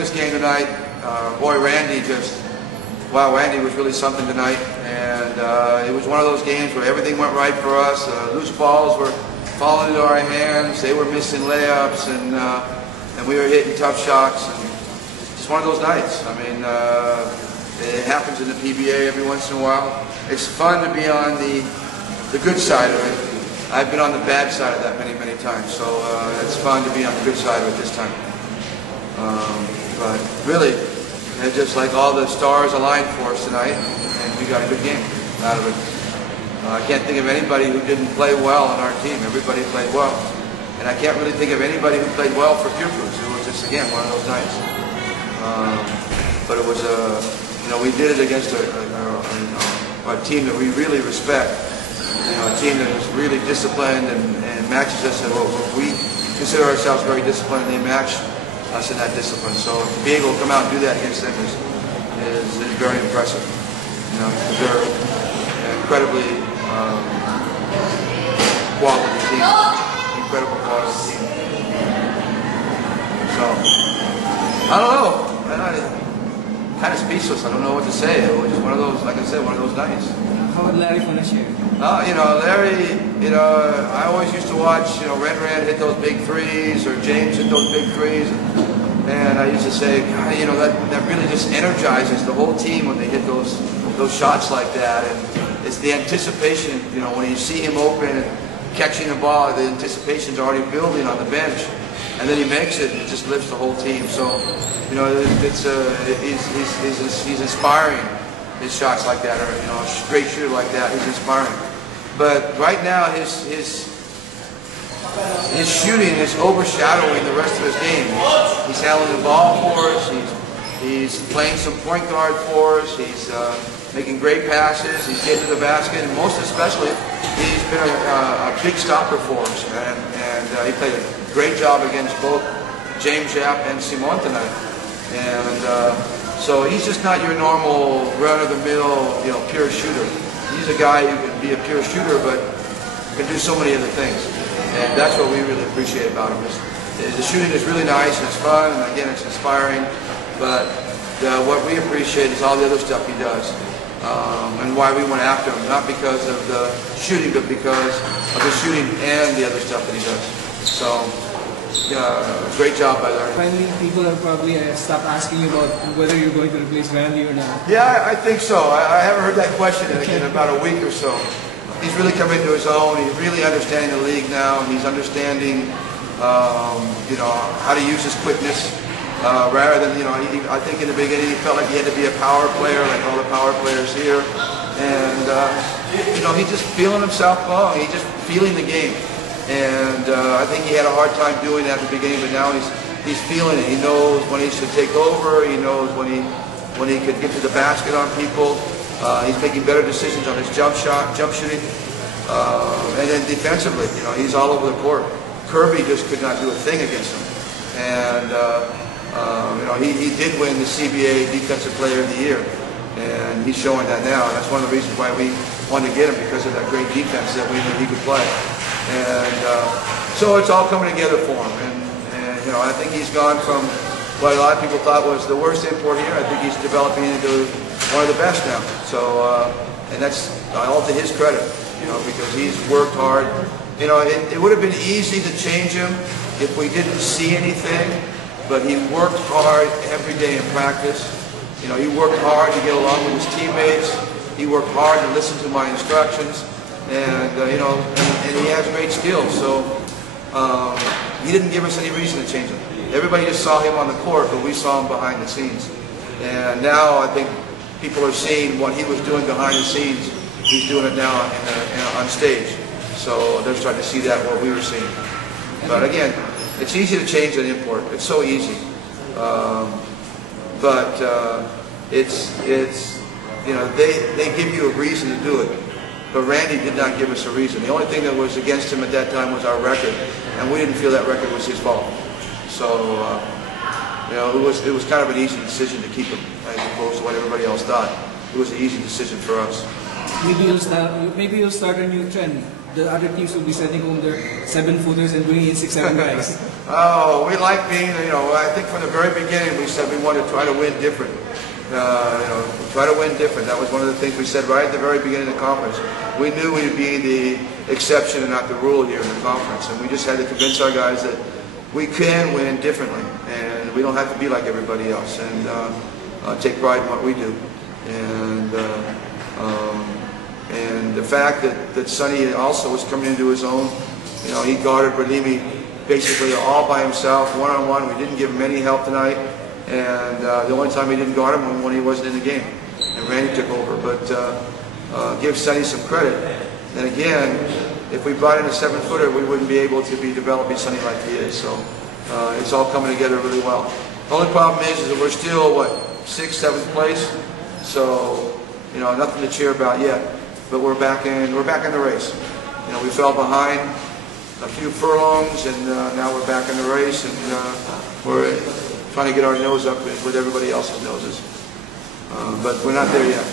this game tonight. Boy, Randy Randy was really something tonight. And it was one of those games where everything went right for us. Loose balls were falling into our hands. They were missing layups, and we were hitting tough shots. And just one of those nights. I mean, it happens in the PBA every once in a while. It's fun to be on the good side of it. I've been on the bad side of that many, many times, so it's fun to be on the good side of it this time. But really, it's just like all the stars aligned for us tonight, and we got a good game out of it. I can't think of anybody who didn't play well on our team. Everybody played well. And I can't really think of anybody who played well for Purefoods. It was just, again, one of those nights. But it was, we did it against a team that we really respect. A team that is really disciplined and matches us at what we consider ourselves very disciplined, and they match us in that discipline. So to be able to come out and do that against them is very impressive. They're incredibly quality team, incredible quality team. So I don't know. I'm kind of speechless. I don't know what to say. It was just one of those, like I said, one of those nights. How would Larry finish here? Larry, I always used to watch, Ren hit those big threes, or James hit those big threes, and I used to say, God, that really just energizes the whole team when they hit those shots like that. And it's the anticipation, when you see him open and catching the ball, the anticipation's already building on the bench, and then he makes it, and it just lifts the whole team. So, he's inspiring. His shots like that, or a straight shooter like that, he's inspiring. But right now, his shooting is overshadowing the rest of his game. He's handling the ball for us. He's playing some point guard for us. He's making great passes. He's getting to the basket, and most especially, he's been a big stopper for us. And he played a great job against both James Yap and Simon tonight. And so he's just not your normal run-of-the-mill, pure shooter. He's a guy who can be a pure shooter, but can do so many other things. And that's what we really appreciate about him. The shooting is really nice, and it's fun, and again, it's inspiring. But what we appreciate is all the other stuff he does, and why we went after him. Not because of the shooting, but because of the shooting and the other stuff that he does. So. Great job by Larry. Finally, people have probably stopped asking you about whether you're going to replace Randy or not. Yeah, I think so. I haven't heard that question in about a week or so. He's really come into his own. He's really understanding the league now. He's understanding, how to use his quickness rather than, I think in the beginning he felt like he had to be a power player, like all the power players here. And, he's just feeling himself along. He's just feeling the game. And I think he had a hard time doing that at the beginning, but now he's feeling it. He knows when he should take over. He knows when he could get to the basket on people. He's making better decisions on his jump shooting, and then defensively, he's all over the court. Kirby just could not do a thing against him, and he did win the CBA Defensive Player of the Year, and he's showing that now. And that's one of the reasons why we wanted to get him, because of that great defense that we knew he could play. And so it's all coming together for him, and I think he's gone from what a lot of people thought was the worst import here. I think he's developing into one of the best now. So and that's all to his credit, because he's worked hard. It would have been easy to change him if we didn't see anything, but he worked hard every day in practice. He worked hard to get along with his teammates. He worked hard to listen to my instructions. And and he has great skills, so he didn't give us any reason to change him. Everybody just saw him on the court, but we saw him behind the scenes. And now I think people are seeing what he was doing behind the scenes. He's doing it now on stage. So they're starting to see that what we were seeing. But again, it's easy to change an import. It's so easy. But they give you a reason to do it. But Randy did not give us a reason. The only thing that was against him at that time was our record, and we didn't feel that record was his fault. So, it was kind of an easy decision to keep him, as opposed to what everybody else thought. It was an easy decision for us. maybe you'll start a new trend. The other teams will be sending home their 7-footers and bringing in 6-7 guys. Oh, we like being, I think from the very beginning we said we wanted to try to win different. Try to win different. That was one of the things we said right at the very beginning of the conference. We knew we'd be the exception and not the rule here in the conference, and we just had to convince our guys that we can win differently, and we don't have to be like everybody else, and take pride in what we do. And the fact that Sonny also was coming into his own, he guarded Brahimi basically all by himself, one-on-one. We didn't give him any help tonight, and the only time we didn't guard him was when he wasn't in the game, and Randy took over. But give Sonny some credit. And again, if we brought in a 7-footer, we wouldn't be able to be developing Sonny like he is. So it's all coming together really well. The only problem is that we're still, 6th, 7th place. So, nothing to cheer about yet. But we're back in the race. We fell behind a few furlongs, and now we're back in the race, and we're trying to get our nose up with everybody else's noses. But we're not there yet.